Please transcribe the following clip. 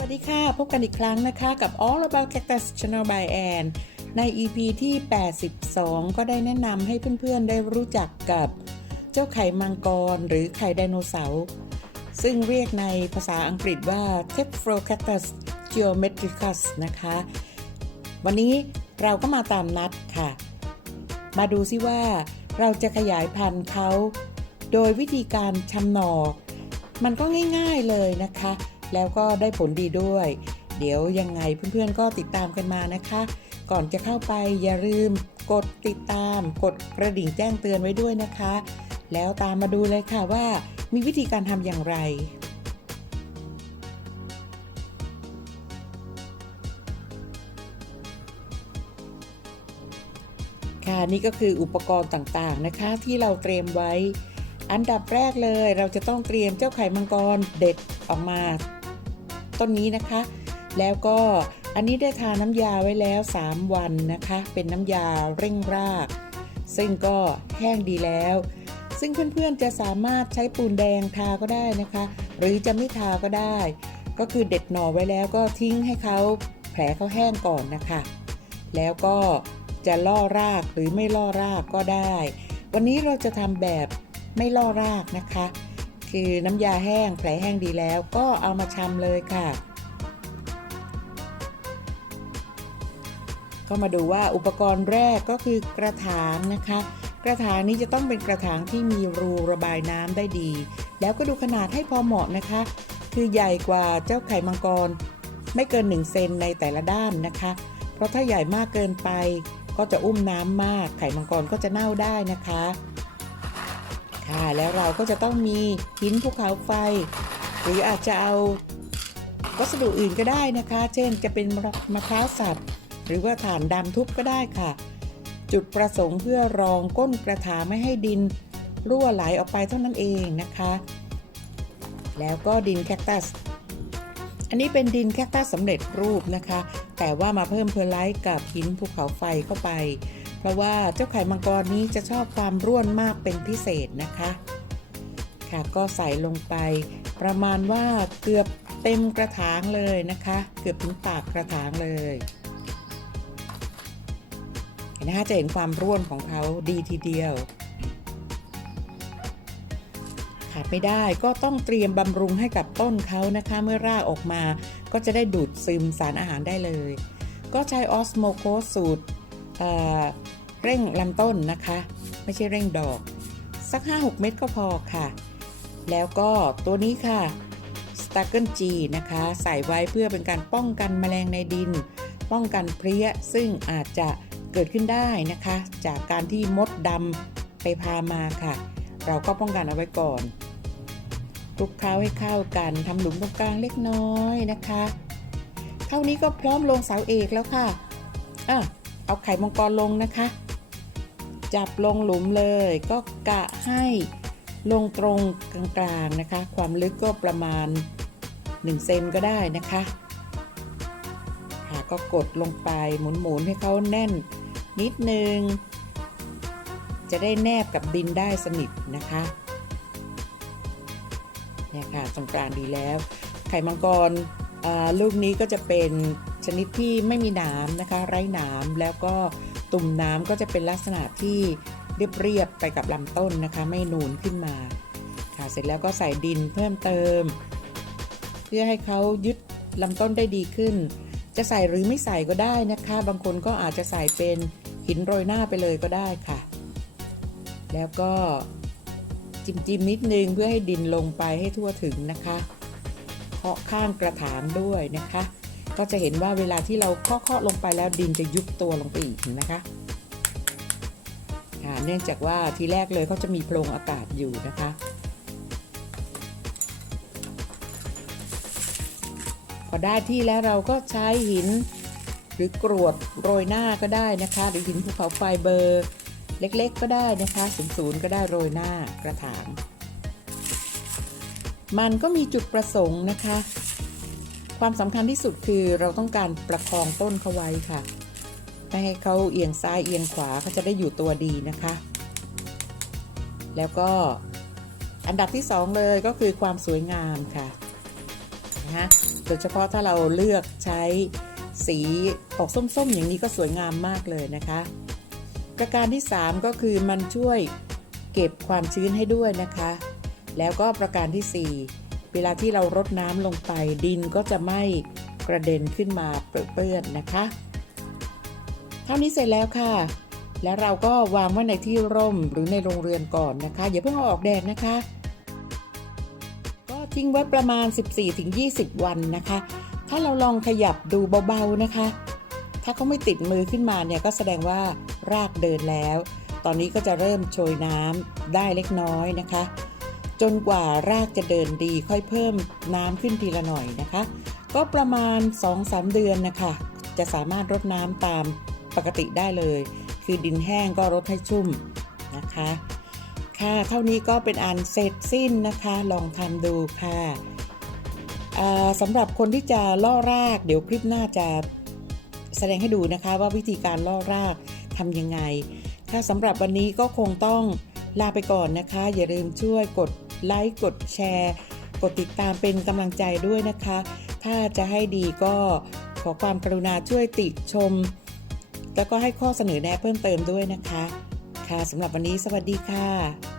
วัสดีค่ะ พบกันอีกครั้งนะคะ กับ All About Cactus Channel by Ann ใน EP ที่ 82 ก็ได้แนะนำให้เพื่อนๆได้รู้จักกับเจ้าไข่มังกรหรือไข่ไดโนเสาร์ซึ่งเรียกในภาษาอังกฤษว่า Tephrocartus geometricus นะคะ วันนี้เราก็มาตามนัดค่ะ มาดูซิว่าเราจะขยายพันธุ์เขา โดยวิธีการชำหนอ มันก็ง่ายๆเลยนะคะ แล้วก็ได้ผลดีด้วย เดี๋ยวยังไงเพื่อนๆก็ติดตามกันมานะคะ ก่อนจะเข้าไปอย่าลืมกดติดตาม กดกระดิ่งแจ้งเตือนไว้ด้วยนะคะ แล้วตามมาดูเลยค่ะว่ามีวิธีการทำอย่างไรค่ะนี่ก็คืออุปกรณ์ต่างๆนะคะ ที่เราเตรียมไว้ อันดับแรกเลย เราจะต้องเตรียมเจ้าไข่มังกรเด็ดออกมา ต้นนี้นะคะ แล้วก็อันนี้ได้ทาน้ำยาไว้แล้ว 3 วันนะคะ เป็นน้ำยาเร่งราก ซึ่งก็แห้งดีแล้ว ซึ่งเพื่อนๆจะสามารถใช้ปูนแดงทาก็ได้นะคะ หรือจะไม่ทาก็ได้ ก็คือเด็ดหน่อไว้แล้วก็ทิ้งให้เขาแผลเขาแห้งก่อนนะคะ แล้วก็จะล่อรากหรือไม่ล่อรากก็ได้ วันนี้เราจะทำแบบไม่ล่อรากนะคะ คือน้ำยาแห้งแผลแห้งดีแล้วก็เอามาชำเลยค่ะ ก็มาดูว่าอุปกรณ์แรกก็คือกระถางนะคะ กระถางนี้จะต้องเป็นกระถางที่มีรูระบายน้ำได้ดี แล้วก็ดูขนาดให้พอเหมาะนะคะ คือใหญ่กว่าเจ้าไข่มังกร ไม่เกิน1เซนในแต่ละด้านนะคะ เพราะถ้าใหญ่มากเกินไป ก็จะอุ้มน้ำมากไข่มังกรก็จะเน่าได้นะคะ ค่ะแล้วเราก็จะต้องมีหินภูเขาไฟ หรืออาจจะเอาวัสดุอื่นก็ได้นะคะ เช่นจะเป็นมะพร้าวสับหรือว่าถ่านดำทุบก็ได้ค่ะ จุดประสงค์เพื่อรองก้นกระถางไม่ให้ดินรั่วไหลออกไปเท่านั้นเองนะคะ แล้วก็ดินแคคตัส อันนี้เป็นดินแคคตัสสำเร็จรูปนะคะ แต่ว่ามาเพิ่มเพอร์ไลท์กับหินภูเขาไฟเข้าไป ราะว่าเจ้าไข่มังกรนี้จะชอบความร่วนมากเป็นพิเศษนะคะ ค่ะก็ใส่ลงไป ประมาณว่าเกือบเต็มกระถางเลยนะคะ เกือบถึงปากกระถางเลยเห็นนะคะจะเห็นความร่วนของเขาดีทีเดียวขาดไม่ได้ก็ต้องเตรียมบำรุงให้กับต้นเขานะคะ เมื่อรากออกมาก็จะได้ดูดซึมสารอาหารได้เลย ก็ใช้ออสโมโคสสูตร เร่งลำต้นนะคะ ไม่ใช่เร่งดอก สัก 5-6 เม็ดก็พอค่ะ แล้วก็ตัวนี้ค่ะ s t a r k e n G นะคะ ใส่ไว้เพื่อเป็นการป้องกันแมลงในดิน ป้องกันเพลี้ยซึ่งอาจจะเกิดขึ้นได้นะคะ จากการที่มดดำไปพามาค่ะ เราก็ป้องกันเอาไว้ก่อนคลุกเคล้าให้เข้ากันทำหลุมตรงกลางเล็กน้อยนะคะ เท่านี้ก็พร้อมลงเสาเอกแล้วค่ะอะเอาไข่มังกรลงนะคะ จับลงหลุมเลย ก็กะให้ลงตรงกลางๆนะคะ ความลึกก็ประมาณ 1 เซนก็ได้นะคะค่ะก็กดลงไปหมุนๆให้เขาแน่นนิดนึง จะได้แนบกับดินได้สนิทนะคะเนี่ยค่ะตรงกลางดีแล้ว ไข่มังกรลูกนี้ก็จะเป็นชนิดที่ไม่มีหนามนะคะ ไร้หนามแล้วก็ ตุ่มน้ำก็จะเป็นลักษณะที่เรียบๆไปกับลำต้นนะคะ ไม่นูนขึ้นมาค่ะเสร็จแล้วก็ใส่ดินเพิ่มเติม เพื่อให้เขายึดลำต้นได้ดีขึ้น จะใส่หรือไม่ใส่ก็ได้นะคะ บางคนก็อาจจะใส่เป็นหินโรยหน้าไปเลยก็ได้ค่ะ แล้วก็จิ้มๆนิดนึงเพื่อให้ดินลงไปให้ทั่วถึงนะคะ เคาะข้างกระถางด้วยนะคะ ก็จะเห็นว่าเวลาที่เราเคาะๆลงไปแล้วดินจะยุบตัวลงไปอีกนะคะเนื่องจากว่าทีแรกเลยเขาจะมีโพรงอากาศอยู่นะคะพอได้ที่แล้วเราก็ใช้หินหรือกรวดโรยหน้าก็ได้นะคะ หรือหินภูเขาไฟเบอร์เล็กๆ ก็ได้นะคะศูนย์ๆก็ได้โรยหน้ากระถาง มันก็มีจุดประสงค์นะคะ ความสำคัญที่สุดคือเราต้องการประคองต้นเขาไว้ค่ะ ไม่ให้เขาเอียงซ้ายเอียงขวาเขาจะได้อยู่ตัวดีนะคะ แล้วก็อันดับที่สองเลยก็คือความสวยงามค่ะนะฮะโดยเฉพาะถ้าเราเลือกใช้สีออกส้มๆ อย่างนี้ก็สวยงามมากเลยนะคะ ประการที่ 3 ก็คือมันช่วยเก็บความชื้นให้ด้วยนะคะ แล้วก็ประการทีสี่4 เวลาที่เรารดน้ำลงไปดินก็จะไม่กระเด็นขึ้นมาเปื้อนๆนะคะ เท่านี้เสร็จแล้วค่ะ แล้วเราก็วางไว้ในที่ร่มหรือในโรงเรือนก่อนนะคะ อย่าเพิ่งเอาออกแดดนะคะ ก็ทิ้งไว้ประมาณ 14-20 วันนะคะ ถ้าเราลองขยับดูเบาๆนะคะ ถ้าเขาไม่ติดมือขึ้นมาเนี่ยก็แสดงว่ารากเดินแล้ว ตอนนี้ก็จะเริ่มโชยน้ำได้เล็กน้อยนะคะ จนกว่ารากจะเดินดีค่อยเพิ่มน้ำขึ้นทีละหน่อยนะคะ ก็ประมาณ 2-3 เดือนนะคะ จะสามารถรดน้ำตามปกติได้เลย คือดินแห้งก็รดให้ชุ่มนะคะ ค่ะเท่านี้ก็เป็นอันเสร็จสิ้นนะคะ ลองทำดูค่ะสำหรับคนที่จะล่อราก เดี๋ยวคลิปหน้าจะแสดงให้ดูนะคะ ว่าวิธีการล่อรากทำยังไงค่ะสำหรับวันนี้ก็คงต้องลาไปก่อนนะคะ อย่าลืมช่วยกด ไลค์กดแชร์ กดติดตามเป็นกำลังใจด้วยนะคะ ถ้าจะให้ดีก็ขอความกรุณาช่วยติชม แล้วก็ให้ข้อเสนอแนะเพิ่มเติมด้วยนะคะ ค่ะสำหรับวันนี้สวัสดีค่ะ